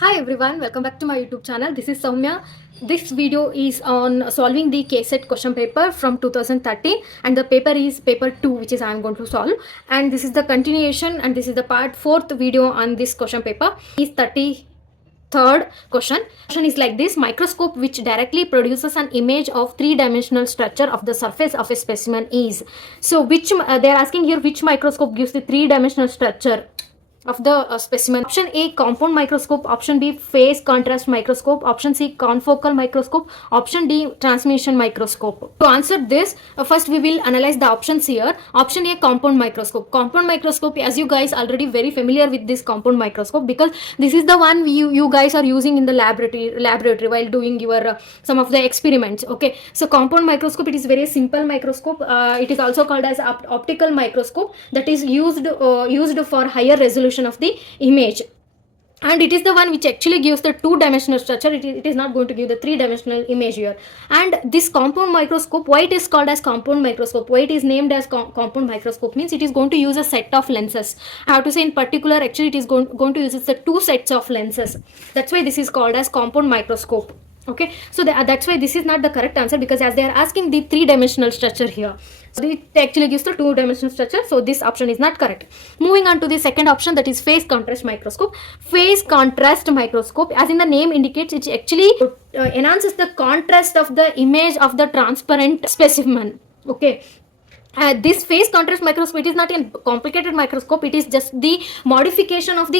Hi everyone, welcome back to my YouTube channel. This is Soumya. This video is on solving the KSET question paper from 2013 and the paper is paper 2 which is I am going to solve, and this is the continuation and this is the part 4th video on this question paper. Is 33rd question. Question is like this: microscope which directly produces an image of three-dimensional structure of the surface of a specimen is. So which they are asking here, which microscope gives the three-dimensional structure of the specimen. Option A, compound microscope. Option B, phase contrast microscope. Option C, confocal microscope. Option D, transmission microscope. To answer this, first we will analyze the options here. Option A, compound microscope. Compound microscope, as you guys already very familiar with this compound microscope, because this is the one you guys are using in the laboratory while doing your some of the experiments. Okay, so compound microscope, it is very simple microscope. It is also called as optical microscope, that is used for higher resolution of the image, and it is the one which actually gives the two-dimensional structure. It is not going to give the three-dimensional image here. And this compound microscope, why it is called as compound microscope, why it is named as compound microscope, means it is going to use a set of lenses. I have to say in particular, actually it is going to use the two sets of lenses. That's why this is called as compound microscope. Okay, so that's why this is not the correct answer, because as they are asking the three-dimensional structure here, so it actually gives the two-dimensional structure, so this option is not correct. Moving on to the second option, that is phase contrast microscope. Phase contrast microscope, as in the name indicates, it actually enhances the contrast of the image of the transparent specimen. Okay, this phase contrast microscope, it is not a complicated microscope, it is just the modification of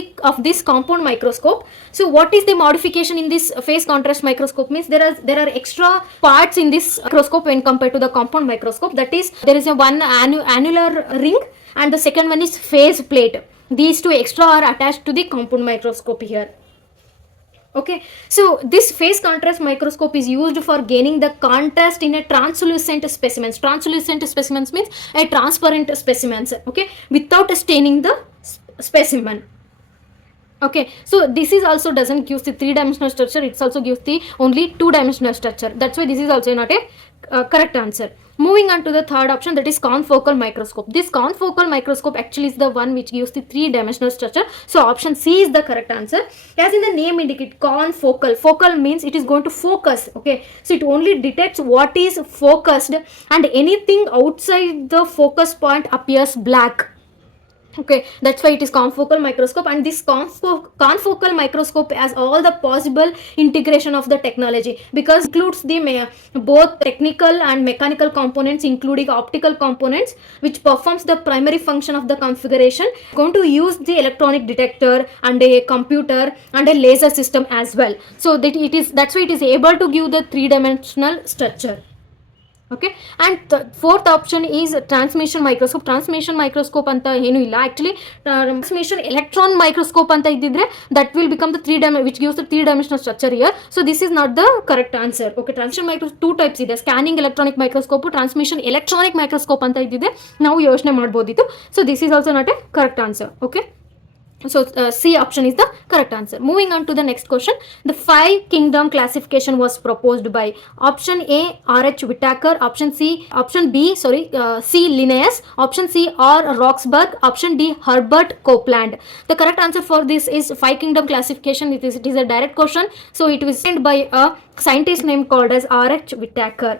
this compound microscope. So what is the modification in this phase contrast microscope? Means there are extra parts in this microscope when compared to the compound microscope. That is, there is a one annular ring and the second one is phase plate. These two extra are attached to the compound microscope here. Okay, so this phase contrast microscope is used for gaining the contrast in a translucent specimens. Translucent specimens means a transparent specimens, okay, without staining the specimen. Okay, so this is also doesn't give the three-dimensional structure, it also gives the only two-dimensional structure. That's why this is also not a correct answer. Moving on to the third option, that is confocal microscope. This confocal microscope actually is the one which gives the three-dimensional structure. So option C is the correct answer. As in the name indicate, confocal. Focal means it is going to focus. Okay, so it only detects what is focused, and anything outside the focus point appears black. Okay, that's why it is confocal microscope, and this confocal microscope has all the possible integration of the technology, because it includes the both technical and mechanical components, including optical components, which performs the primary function of the configuration. Going to use the electronic detector and a computer and a laser system as well. So that's why it is able to give the three-dimensional structure. Okay, and the fourth option is transmission microscope. Transmission microscope anta enu illa, actually transmission electron microscope anta ididre, that will become the which gives the three-dimensional structure here. So this is not the correct answer. Okay, transmission microscope two types ಇದೆ, scanning electronic microscope, transmission electronic microscope anta idide, ನಾವು ಯೋಚನೆ ಮಾಡಬಹುದಿತ್ತು. So this is also not a correct answer. Okay, so C option is the correct answer. Moving on to the next question. The 5 kingdom classification was proposed by option A R.H. Whittaker, option B C Linnaeus, option C R. Roxburgh, option D Herbert Copeland. The correct answer for this is 5 kingdom classification. It is a direct question, so it was sent by a scientist name called as R.H. Whittaker.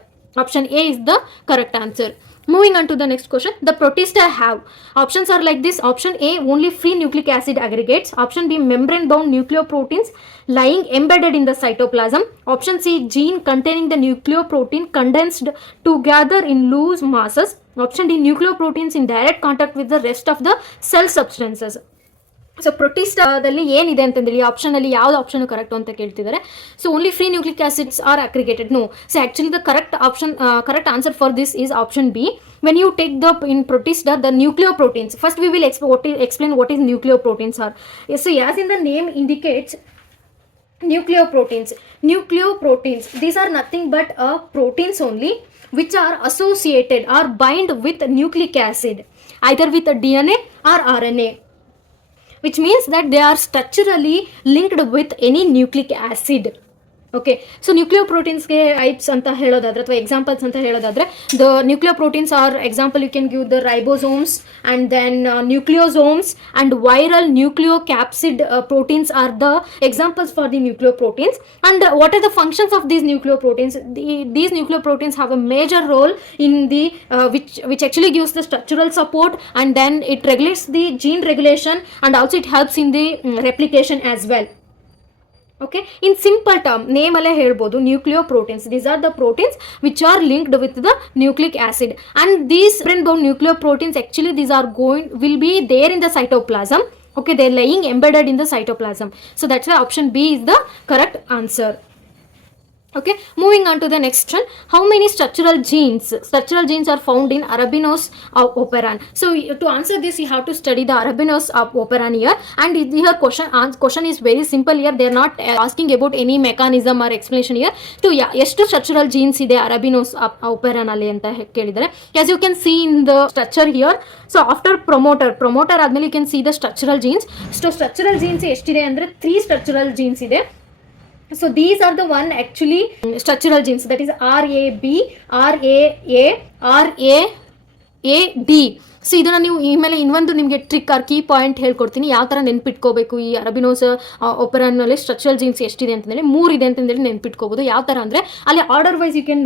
Option A is the correct answer. Moving on to the next question. The protista have options are like this. Option A, only free nucleic acid aggregates. Option B, membrane bound nucleoproteins lying embedded in the cytoplasm. Option C, gene containing the nucleoprotein condensed together in loose masses. Option D, nucleoproteins in direct contact with the rest of the cell substances. So ಪ್ರೊಟಿಸ್ಟಾದಲ್ಲಿ ಏನಿದೆ ಅಂತಂದೇಳಿ option ಅಲ್ಲಿ ಯಾವ್ದು option correct ಅಂತ ಕೇಳ್ತಿದ್ದಾರೆ. So only free nucleic acids are aggregated. No, so actually the correct answer for this is option B. When you take in protista the nucleoproteins, first we will explain what is nucleoproteins are. So as in the name indicates, nucleoproteins, these are nothing but proteins only which are associated or bind with nucleic acid, either with DNA or RNA, which means that they are structurally linked with any nucleic acid. Okay, so ನ್ಯೂಕ್ಲಿಯೋಪ್ರೋಟೀನ್ಸ್ಗೆ types ಅಂತ ಹೇಳೋದಾದ್ರೆ ಅಥವಾ examples ಅಂತ ಹೇಳೋದಾದ್ರೆ, the nucleoproteins are example you can give the ribosomes and then nucleosomes and viral nucleocapsid proteins are the examples for the nucleoproteins. And what are the functions of these nucleoproteins? These nucleoproteins have a major role in the which actually gives the structural support, and then it regulates the gene regulation, and also it helps in the replication as well. Okay, in simple term name alle helbodu nucleoproteins. These are the proteins which are linked with the nucleic acid, and these membrane bound nucleoproteins actually these are will be there in the cytoplasm. Okay, they are lying embedded in the cytoplasm, so that's why option B is the correct answer. Okay, moving on to the next one. How many structural genes are found in Arabinose operon? So to answer this you have to study the Arabinose operon here, and here question is very simple. Here they are not asking about any mechanism or explanation here. So yeah, ಎಷ್ಟು structural genes ಇದೆ Arabinose operon ಅಲ್ಲಿ ಅಂತ ಕೇಳಿದರೆ, as you can see in the structure here. So after promoter ಆದ್ಮೇಲೆ you can see the structural genes. So structural genes ಎಷ್ಟಿದೆ ಅಂದ್ರೆ 3 structural genes ಇದೆ. So these are the one actually structural genes, that is RAB, RAA, RAAD. So ಇದನ್ನು ನೀವು ಇಮೇಲೆ ಇನ್ನೊಂದು ನಿಮಗೆ trick R key point ಹೇಳ್ಕೊಡ್ತೀನಿ, ಯಾವ ಥರ ನೆನ್ಪಿಟ್ಕೋಬೇಕು ಈ ಅರಬಿನೋಸ್ ಒಪರನ್ನಲ್ಲಿ ಸ್ಟ್ರಕ್ಚರಲ್ ಜೀನ್ಸ್ ಎಷ್ಟಿದೆ ಅಂತಂದೇಳಿ 3 ಇದೆ ಅಂತಂದೇಳಿ ನೆನ್ಪಿಟ್ಕೋಬೋದು. ಯಾವ ಥರ ಅಂದರೆ ಅಲ್ಲಿ ಆರ್ಡರ್ ವೈಸ್ ಯು ಕ್ಯಾನ್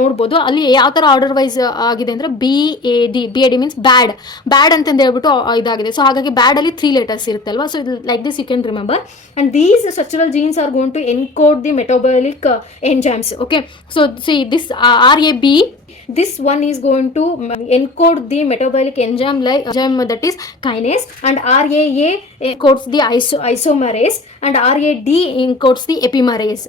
ನೋಡ್ಬೋದು. ಅಲ್ಲಿ ಯಾವ ಥರ ಆರ್ಡರ್ ವೈಸ್ ಆಗಿದೆ ಅಂದರೆ BAD ಮೀನ್ಸ್ ಬ್ಯಾಡ್ ಅಂತಂದು ಹೇಳ್ಬಿಟ್ಟು ಇದಾಗಿದೆ. ಸೊ ಹಾಗಾಗಿ ಬ್ಯಾಡಲ್ಲಿ 3 letters ಇರುತ್ತೆ ಅಲ್ವಾ. So like this you can remember, and these structural genes are going to encode the metabolic enzymes. Okay, so see this RAB, this one is going to encode the metabolic enzyme that is kinase, and RAA encodes the isomerase, and RAD encodes the epimerase.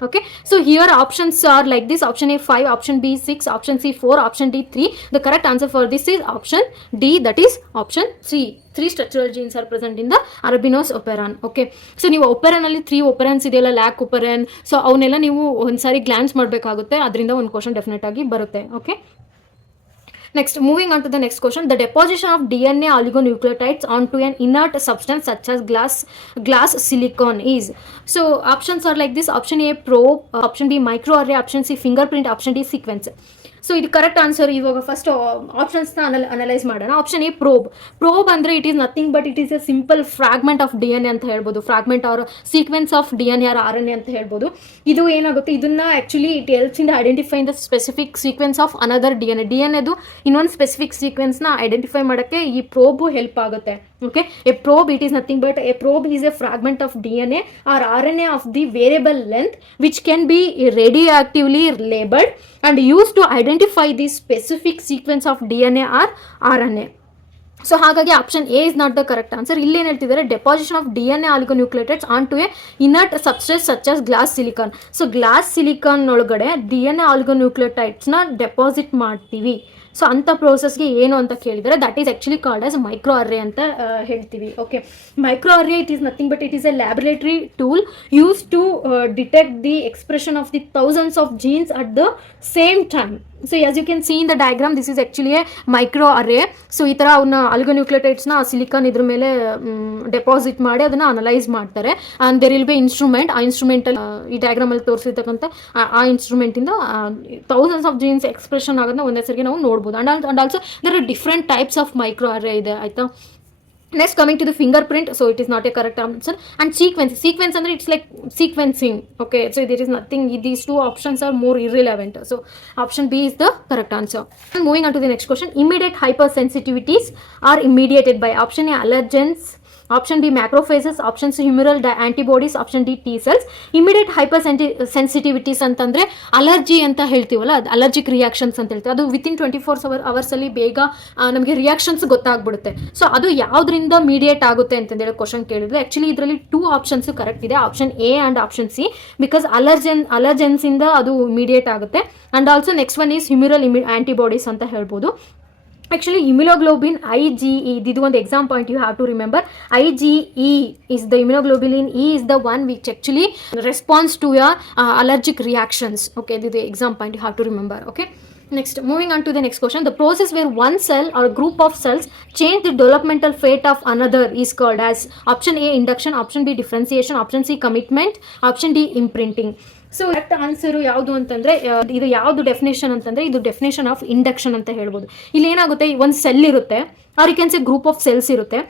Okay, so here options are like this: option A 5, option B 6, option C 4, option D 3. The correct answer for this is option D, that is option C. 3 structural genes are present in the Arabinose operon. Okay, so ನೀವು operon ಅಲ್ಲಿ 3 operons ಇದೆಯಲ್ಲ, lac operon, so ಅವನ್ನೆಲ್ಲ ನೀವು ಒಂದ್ಸಾರಿ glance ಮಾಡಬೇಕಾಗುತ್ತೆ, ಅದರಿಂದ ಒಂದು question definite ಆಗಿ ಬರುತ್ತೆ. Okay, next moving on to the next question. The deposition of DNA oligonucleotides onto an inert substance such as glass silicon is. So options are like this: option A probe, option B microarray, option C fingerprint, option D sequence. So ಇದು correct answer. ಇವಾಗ first ಆಪ್ಷನ್ಸ್ನ analyse ಮಾಡೋಣ. Option A probe ಅಂದರೆ it is nothing but it is a simple fragment of DNA ಅಂತ ಹೇಳ್ಬೋದು, fragment or sequence of DNA or RNA ಅಂತ ಹೇಳ್ಬೋದು. ಇದು ಏನಾಗುತ್ತೆ, ಇದನ್ನ actually it helps in the identify the specific sequence of another DNAದು ಇನ್ನೊಂದು ಸ್ಪೆಸಿಫಿಕ್ ಸೀಕ್ವೆನ್ಸ್ನ ಐಡೆಂಟಿಫೈ ಮಾಡೋಕ್ಕೆ ಈ ಪ್ರೋಬು ಹೆಲ್ಪ್ ಆಗುತ್ತೆ. Okay, a probe, it is nothing but a probe is a fragment of DNA or RNA of the variable length which can be radioactively labeled and used to identify the specific sequence of DNA or RNA. So ಹಾಗಾಗಿ option A is not the correct answer. ಇಲ್ಲೇನು ಹೇಳ್ತಿದ್ದಾರೆ, deposition of DNA oligonucleotides on to a inert substance such as glass silicon. So glass silicon ಒಳಗಡೆ DNA ಆಲಿಗೋನ್ಯೂಕ್ಲಿಯೋಟೈಡ್ಸ್ನ deposit ಮಾಡ್ತೀವಿ. So ಅಂಥ ಪ್ರೋಸೆಸ್ಗೆ ಏನು ಅಂತ ಕೇಳಿದರೆ, that is actually called as microarray ಅಂತ ಹೇಳ್ತೀವಿ. Okay, microarray it is nothing but it is a laboratory tool use to detect the expression of the thousands of genes at the same time. So as you can see in the diagram, this is actually a micro array. ಸೊ ಈ ಥರ ಅವನ್ನ ಆಲಿಗೋನ್ಯೂಕ್ಲಿಯೋಟೈಡ್ಸ್ನ silicon ಇದ್ರ ಮೇಲೆ deposit ಮಾಡಿ ಅದನ್ನು analyse ಮಾಡ್ತಾರೆ. And there will be instrument. ಆ ಇನ್ಸ್ಟ್ರೂಮೆಂಟಲ್ಲಿ ಈ ಡಯಾಗ್ರಾಮಲ್ಲಿ ತೋರಿಸಿರ್ತಕ್ಕಂಥ ಆ ಇನ್ಸ್ಟ್ರೂಮೆಂಟಿಂದ ಥೌಸಂಡ್ಸ್ ಆಫ್ ಜೀನ್ಸ್ ಎಕ್ಸ್ಪ್ರೆಷನ್ ಆಗೋದನ್ನ ಒಂದೇ ಸರಿಗೆ ನಾವು ನೋಡ್ಬೋದು. And also there are different types of micro array ಇದೆ, ಆಯಿತಾ. Next, coming to the fingerprint, so it is not a correct answer. And sequence ಅಂದ್ರೆ it's like sequencing. Okay, so there is nothing, these two options are more irrelevant. So option B is the correct answer. And moving on to the next question, immediate hypersensitivities are mediated by option A allergens, option B macrophages, option C humoral antibodies, option D T cells. Immediate hypersensitivities ಅಂತಂದರೆ allergy ಅಂತ ಹೇಳ್ತೀವಲ್ಲ, ಅದು allergic reactions ಅಂತ ಹೇಳ್ತೀವಿ. ಅದು within 24 ಅವರ್ಸಲ್ಲಿ ಬೇಗ ನಮಗೆ reactions ಗೊತ್ತಾಗ್ಬಿಡುತ್ತೆ. ಸೊ ಅದು ಯಾವುದರಿಂದ ಮೀಡಿಯೇಟ್ ಆಗುತ್ತೆ ಅಂತಂದೇಳಿ ಕ್ವಶನ್ ಕೇಳಿದ್ರೆ, ಆ್ಯಕ್ಚುಲಿ ಇದರಲ್ಲಿ 2 ಆಪ್ಷನ್ಸ್ ಕರೆಕ್ಟ್ ಇದೆ, option A and option C, because ಅಲರ್ಜೆನ್ಸಿಂದ ಅದು ಮೀಡಿಯೇಟ್ ಆಗುತ್ತೆ. And also next one is humoral antibodies ಅಂತ ಹೇಳ್ಬೋದು. Actually, immunoglobulin IgE, this is one exam point you have to remember. IgE is the immunoglobulin E is the one which actually responds to your allergic reactions. Okay, this is the exam point you have to remember. Okay, next, moving on to the next question. The process where one cell or group of cells change the developmental fate of another is called as option A induction, option B differentiation, option C commitment, option D imprinting. So correct answer ಯಾವುದು ಅಂತಂದರೆ ಇದು ಯಾವುದು definition ಅಂತಂದರೆ ಇದು definition of induction ಅಂತ ಹೇಳ್ಬೋದು. ಇಲ್ಲಿ ಏನಾಗುತ್ತೆ, ಒಂದು ಸೆಲ್ ಇರುತ್ತೆ, or you can say group of cells ಇರುತ್ತೆ.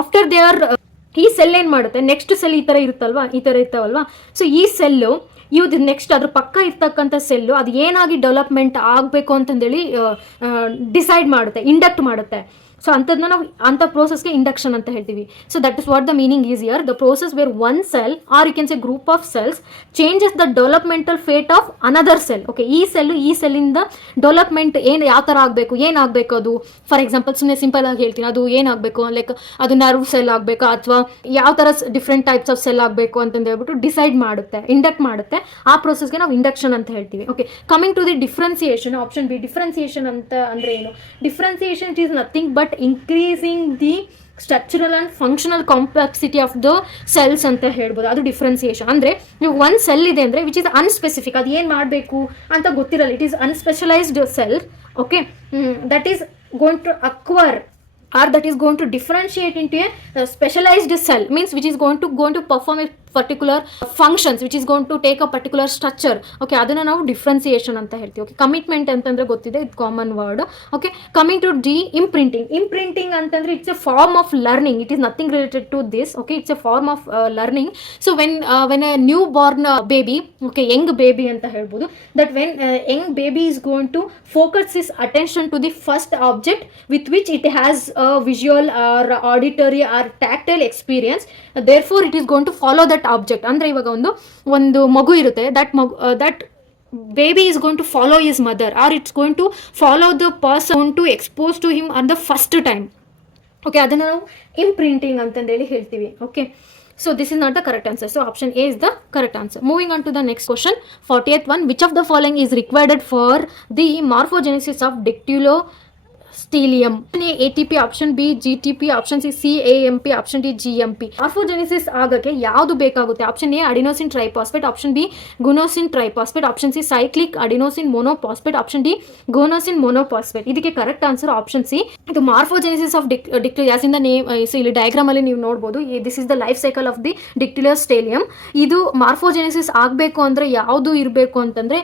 ಆಫ್ಟರ್ ದೇ ಆರ್ ಈ ಸೆಲ್ ಏನು ಮಾಡುತ್ತೆ, ನೆಕ್ಸ್ಟ್ ಸೆಲ್ ಈ ಥರ ಇರುತ್ತಲ್ವಾ, ಈ ಥರ ಇರ್ತಾವಲ್ವಾ. ಸೊ ಈ ಸೆಲ್ಲು ಇವ್ದು ನೆಕ್ಸ್ಟ್ ಅದ್ರ ಪಕ್ಕ ಇರ್ತಕ್ಕಂಥ ಸೆಲ್ಲು ಅದು ಏನಾಗಿ ಡೆವಲಪ್ಮೆಂಟ್ ಆಗಬೇಕು ಅಂತಂದೇಳಿ ಡಿಸೈಡ್ ಮಾಡುತ್ತೆ, ಇಂಡಕ್ಟ್ ಮಾಡುತ್ತೆ. ಸೊ ಅಂಥದ್ದನ್ನ ನಾವು ಅಂಥ ಪ್ರೋಸೆಸ್ಗೆ ಇಂಡಕ್ಷನ್ ಅಂತ ಹೇಳ್ತೀವಿ. So that is what the meaning is here, the process where one cell or you can say group of cells changes the developmental fate of another cell. Okay, ಈ ಸೆಲ್ಲಿಂದ development ಏನು ಯಾವ ಥರ ಆಗಬೇಕು, ಏನಾಗಬೇಕು ಅದು. ಫಾರ್ ಎಕ್ಸಾಂಪಲ್ ಸುಮ್ಮನೆ simple ಆಗಿ ಹೇಳ್ತೀನಿ, ಅದು ಏನಾಗಬೇಕು, ಲೈಕ್ ಅದು ನರ್ವ್ ಸೆಲ್ ಆಗಬೇಕಾ ಅಥವಾ ಯಾವ ಥರ ಡಿಫ್ರೆಂಟ್ ಟೈಪ್ಸ್ ಆಫ್ ಸೆಲ್ ಆಗಬೇಕು ಅಂತಂದು ಹೇಳ್ಬಿಟ್ಟು ಡಿಸೈಡ್ ಮಾಡುತ್ತೆ, ಇಂಡಕ್ಟ್ ಮಾಡುತ್ತೆ. ಆ ಪ್ರೋಸೆಸ್ಗೆ ನಾವು ಇಂಡಕ್ಷನ್ ಅಂತ ಹೇಳ್ತೀವಿ. Okay, coming to the differentiation, option B differentiation ಅಂತ ಅಂದರೆ ಏನು? Differentiation it is nothing but increasing the structural and functional complexity of the cells ಅಂತ ಹೇಳ್ಬೋದು. ಅದು ಡಿಫ್ರೆನ್ಸಿಯೇಷನ್. ಅಂದರೆ ನೀವು ಒಂದು ಸೆಲ್ ಇದೆ ಅಂದರೆ ವಿಚ್ ಇಸ್ ಅನ್ಸ್ಪೆಸಿಫಿಕ್, ಅದು ಏನು ಮಾಡಬೇಕು ಅಂತ ಗೊತ್ತಿರಲ್ಲ, it is unspecialised cell. Okay, that is going to acquire or that is going to differentiate into a specialized cell, means which is going to perform a particular functions, which is going to take a particular structure. Okay, ಅದನ್ನ ನಾವು differentiation ಅಂತ ಹೇಳ್ತೀವಿ. Okay, commitment ಅಂತಂದ್ರೆ ಗೊತ್ತಿದೆ, ಇದು common word. Okay, coming to the imprinting. Imprinting ಅಂತಂದ್ರೆ it's a form of learning, it is nothing related to this. Okay, it's a form of learning. So when a new born baby, okay, young baby ಅಂತ ಹೇಳ್ಬೋದು, that when young baby is going to focus his attention to the first object with which it has a visual or auditory or tactile experience, therefore it is going to follow that object. ಅಂದರೆ ಇವಾಗ ಒಂದು ಮಗು ಇರುತ್ತೆ, that baby is going to follow his mother, or it's going to follow the person to expose to him at the first time. Okay, ಅದನ್ನು ನಾವು imprinting ಅಂತಂದೇಳಿ ಹೇಳ್ತೀವಿ. Okay, so this is not the correct answer. So option A is the correct answer. Moving on to the next question, 40th one. Which of the following is required for the morphogenesis of dactylostelium? Option A ATP, option B GTP, option C CAMP, option D GMP. Morphogenesis ಆಗಕ್ಕೆ ಯಾವುದು ಬೇಕಾಗುತ್ತೆ? Option A adenosine triphosphate, option B guanosine triphosphate, option C cyclic adenosine monophosphate, option D guanosine monophosphate. ಇದಕ್ಕೆ correct answer option C. ಇದು ಮಾರ್ಫೋಜೆನಿಸಿಸ್ of ಡಿಕ್ಟಿಲಿಯಸ್ ಇಂದ name. So ಇಲ್ಲಿ diagram ಅಲ್ಲಿ ನೀವು ನೋಡ್ಬೋದು, this is the life cycle of the Dictyostelium. ಇದು morphogenesis ಆಗಬೇಕು ಅಂದ್ರೆ ಯಾವುದು ಇರಬೇಕು ಅಂತಂದ್ರೆ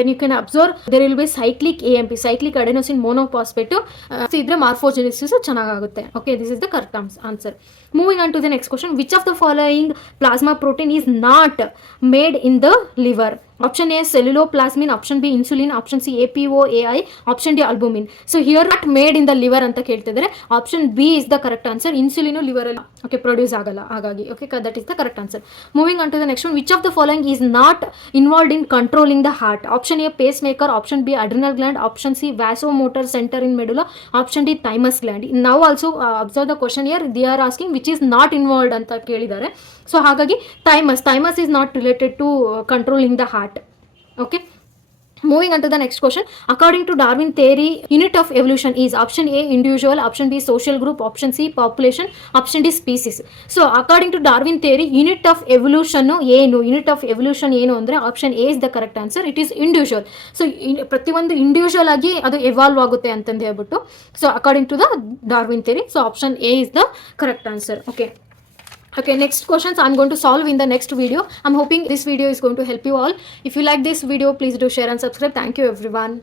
when you can observe there will be cyclic AMP, cyclic adenosine monophosphate ಇದ್ರೆ ಮಾರ್ಫೋಜೆನಿಸಿಸ್ ಚೆನ್ನಾಗುತ್ತೆ. Okay, this is the correct answer. Moving on to the next question. Which of the following plasma protein is not made in the liver? Option A ceruloplasmin, option B insulin, option C APOAI, option D albumin. So here not made in the liver ಅಂತ ಕೇಳ್ತಿದ್ದಾರೆ. Option B is the correct answer. Insulin liver ಅಲ್ಲಿ okay produce ಆಗಲ್ಲ, ಹಾಗಾಗಿ okay that is the correct answer. Moving on to the next one. Which of the following is not involved in controlling the heart? Option A pacemaker, option B adrenal gland, option C vasomotor centre in medulla, option D thymus gland. ನಾವು also observe the question year, they are asking which is not involved ಅಂತ ಕೇಳಿದ್ದಾರೆ. So ಹಾಗಾಗಿ thymus is not related to controlling the heart. Okay, moving on to the next question. According to Darwin theory, unit of evolution is option A individual, option B social group, option C population, option D species. So according to Darwin theory, unit of evolution ಏನು ಅಂದರೆ option A is the correct answer. It is individual. So ಪ್ರತಿಯೊಂದು individual ಆಗಿ ಅದು evolve ಆಗುತ್ತೆ ಅಂತಂದು ಹೇಳ್ಬಿಟ್ಟು, so according to the Darwin theory, so option A is the correct answer. Okay, next questions I'm going to solve in the next video. I'm hoping this video is going to help you all. If you like this video, please do share and subscribe. Thank you everyone.